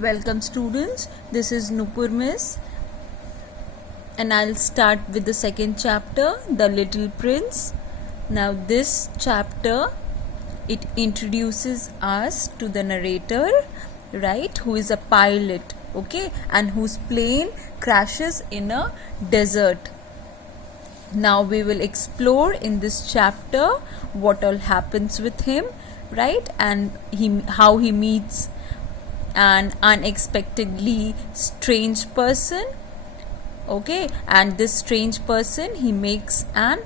Welcome students, this is Nupur Miss and I'll start with the second chapter, The Little Prince. Now this chapter, it introduces us to the narrator, right, who is a pilot, okay, and whose plane crashes in a desert. Now we will explore in this chapter what all happens with him, right, and how he meets an unexpectedly strange person, okay, and this strange person, he makes an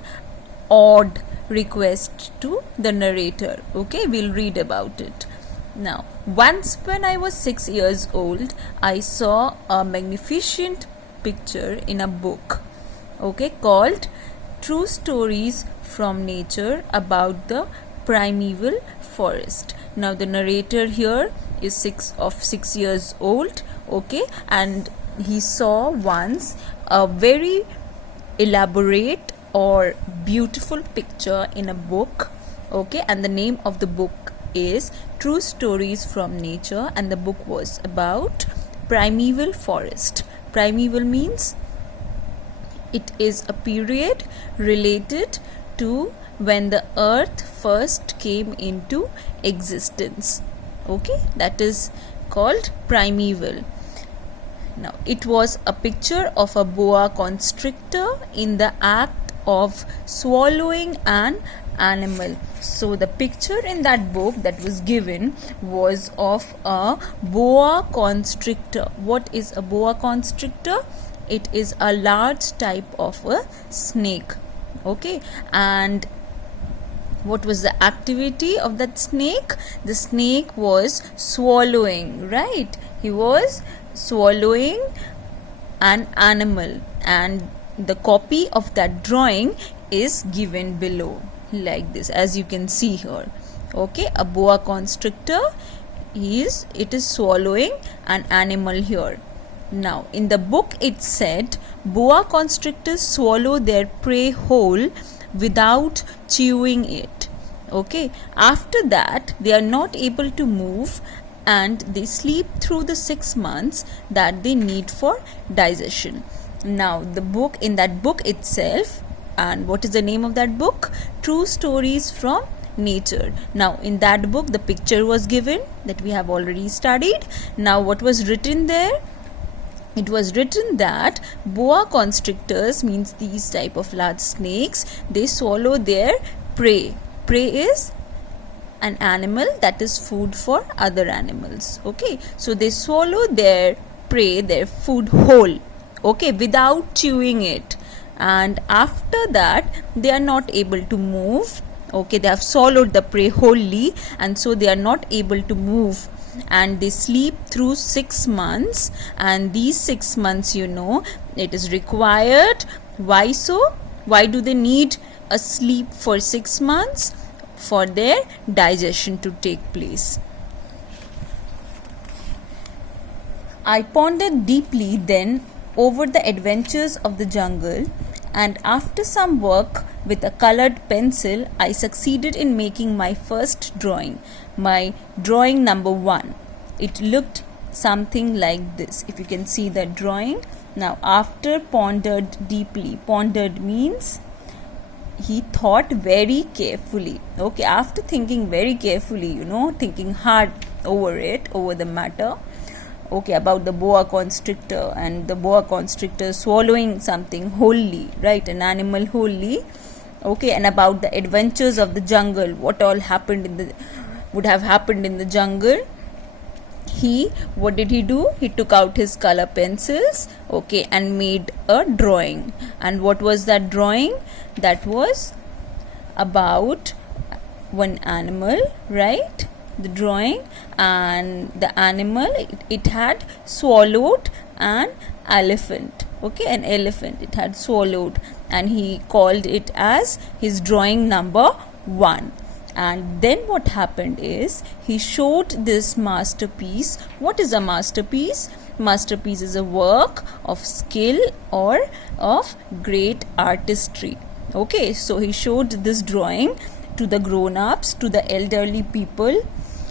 odd request to the narrator, okay. We'll read about it. Now, once when I was 6 years old, I saw a magnificent picture in a book, okay, called True Stories from Nature about the primeval forest. Now the narrator here is 6 years old, okay, and he saw once a very elaborate or beautiful picture in a book, okay, and the name of the book is True Stories from Nature, and the book was about primeval forest. Primeval means it is a period related to when the earth first came into existence, okay, that is called primeval. Now it was a picture of a boa constrictor in the act of swallowing an animal. So the picture in that book that was given was of a boa constrictor. What is a boa constrictor? It is a large type of a snake, okay, and what was the activity of that snake? The snake was swallowing, right? He was swallowing an animal, and the copy of that drawing is given below like this, as you can see here, okay. A boa constrictor it is swallowing an animal here. Now in the book it said boa constrictors swallow their prey whole without chewing it, okay. After that they are not able to move and they sleep through the 6 months that they need for digestion. Now in that book itself, and what is the name of that book? True Stories from Nature. Now in that book the picture was given that we have already studied. Now what was written there? It was written that boa constrictors, means these type of large snakes, they swallow their prey. Prey is an animal that is food for other animals, okay. So they swallow their prey, their food whole, okay, without chewing it, and after that they are not able to move, okay. They have swallowed the prey wholly and so they are not able to move, and they sleep through 6 months, and these 6 months, it is required. Why so? Why do they need a sleep for 6 months? For their digestion to take place. I pondered deeply then over the adventures of the jungle, and after some work with a colored pencil, I succeeded in making my first drawing, my drawing number 1. It looked something like this, if you can see the drawing. Now after pondered deeply, pondered means he thought very carefully, okay. After thinking very carefully, thinking hard over the matter, okay, about the boa constrictor and the boa constrictor swallowing something wholly, right, an animal wholly, okay, and about the adventures of the jungle, what all would have happened in the jungle. What did he do? He took out his color pencils, okay, and made a drawing. And what was that drawing? That was about one animal, right? The drawing, and the animal, it had swallowed an elephant, okay, an elephant it had swallowed, and he called it as his drawing number 1. And then what happened is he showed this masterpiece. What is a masterpiece? Masterpiece is a work of skill or of great artistry, okay. So he showed this drawing to the grown-ups, to the elderly people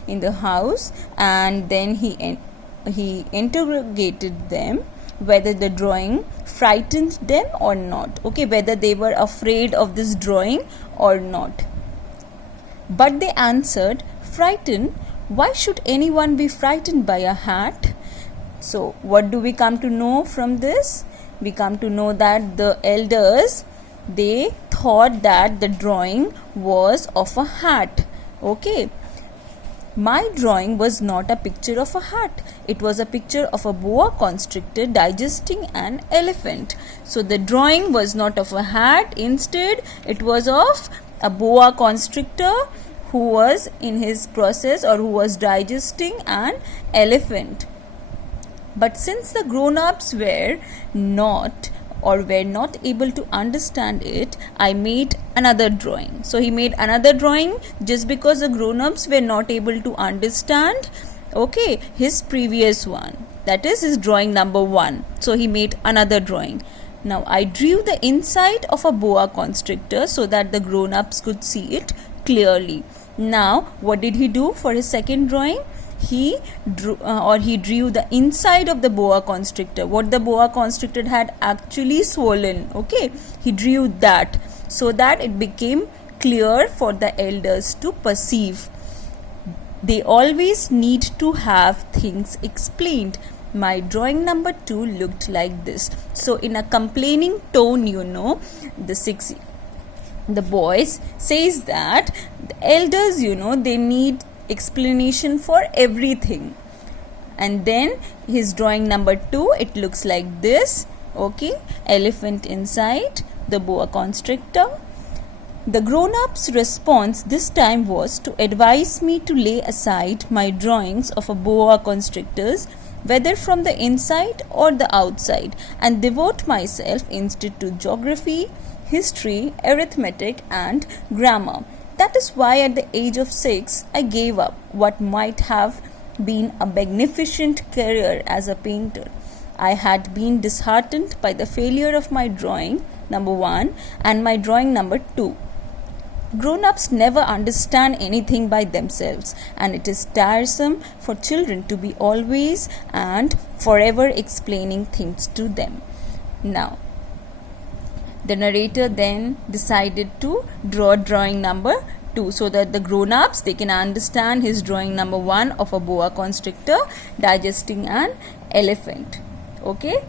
in the house, and then he he interrogated them whether the drawing frightened them or not. Okay, whether they were afraid of this drawing or not. But they answered, "Frightened? Why should anyone be frightened by a hat?" So, what do we come to know from this? We come to know that the elders, they thought that the drawing was of a hat. Okay. My drawing was not a picture of a hat. It was a picture of a boa constrictor digesting an elephant. So the drawing was not of a hat. Instead, it was of a boa constrictor who was in his process or who was digesting an elephant. But since the grown-ups were not able to understand it, I made another drawing. So he made another drawing just because the grown-ups were not able to understand, okay, his previous one. That is his drawing number 1. So he made another drawing. Now I drew the inside of a boa constrictor so that the grown-ups could see it clearly. Now what did he do for his second drawing? He drew the inside of the boa constrictor, what the boa constrictor had actually swollen. Okay, he drew that so that it became clear for the elders to perceive. They always need to have things explained. My drawing number 2 looked like this. So in a complaining tone, the boys says that the elders, they need explanation for everything. And then his drawing number 2, it looks like this. Okay, elephant inside the boa constrictor. The grown-up's response this time was to advise me to lay aside my drawings of a boa constrictors, whether from the inside or the outside, and devote myself instead to geography, history, arithmetic and grammar. That is why at the age of 6, I gave up what might have been a magnificent career as a painter. I had been disheartened by the failure of my drawing number 1 and my drawing number 2. Grown-ups never understand anything by themselves, and it is tiresome for children to be always and forever explaining things to them. Now, the narrator then decided to draw drawing number 2 so that the grown-ups, they can understand his drawing number 1 of a boa constrictor digesting an elephant. Okay.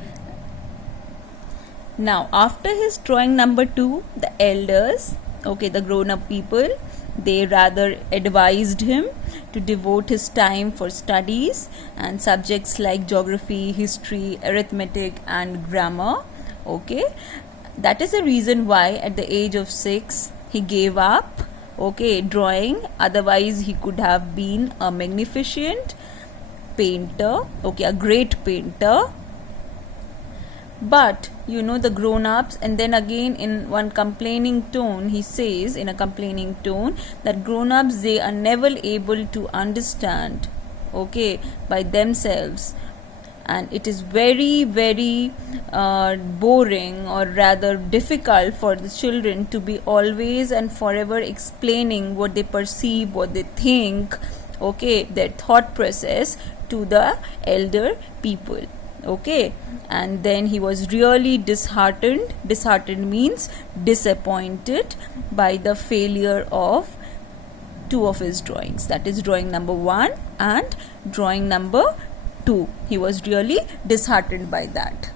Now, after his drawing number 2, the elders, the grown-up people, they rather advised him to devote his time for studies and subjects like geography, history, arithmetic and grammar. Okay. That is the reason why at the age of 6 he gave up drawing. Otherwise he could have been a magnificent painter, a great painter. But the grown-ups, and then again in one complaining tone, he says in a complaining tone that grown-ups, they are never able to understand by themselves, and it is very, very boring or rather difficult for the children to be always and forever explaining what they perceive, what they think, their thought process to the elder people. And then he was really disheartened. Disheartened means disappointed by the failure of 2 of his drawings, that is drawing number 1 and drawing number 2. He was really disheartened by that.